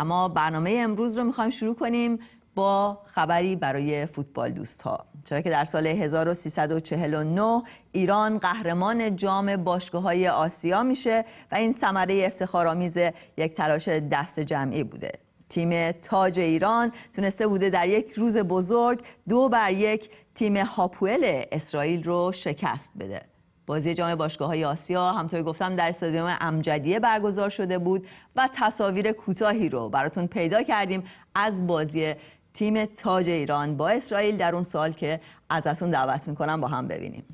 اما برنامه امروز رو میخوایم شروع کنیم با خبری برای فوتبال دوست ها، چرا که در سال 1349 ایران قهرمان جام باشگاه‌های آسیا میشه و این ثمره افتخارآمیز یک تلاش دست جمعی بوده. تیم تاج ایران تونسته بوده در یک روز بزرگ 2-1 تیم هاپوئل اسرائیل رو شکست بده. بازی جام باشگاه‌های آسیا همونطور گفتم در استادیوم امجدیه برگزار شده بود و تصاویر کوتاهی رو براتون پیدا کردیم از بازی تیم تاج ایران با اسرائیل در اون سال که ازتون دعوت میکنم با هم ببینیم.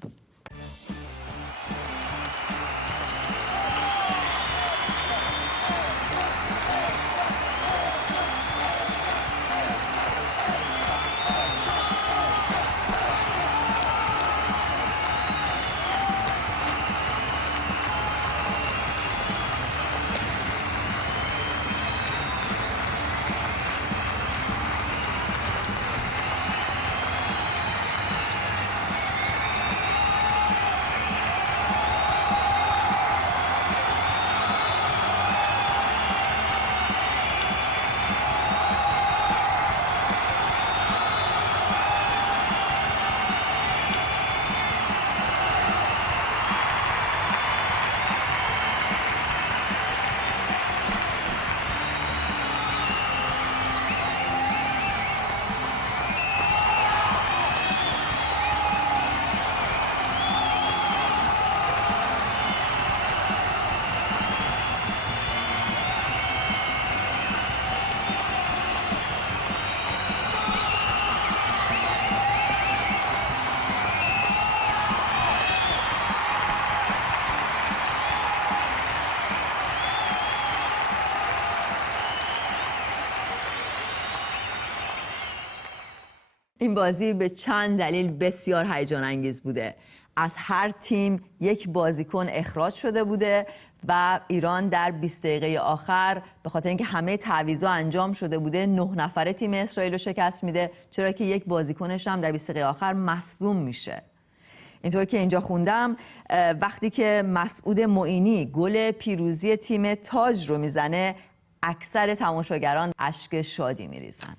این بازی به چند دلیل بسیار هیجان انگیز بوده. از هر تیم یک بازیکن اخراج شده بوده و ایران در 20 دقیقه آخر به خاطر اینکه همه تعویضا انجام شده بوده 9 نفره تیم اسرائیل رو شکست میده، چرا که یک بازیکنش هم در 20 دقیقه آخر مصدوم میشه. اینطور که اینجا خوندم وقتی که مسعود معینی گل پیروزی تیم تاج رو میزنه اکثر تماشاگران اشک شادی میریزن.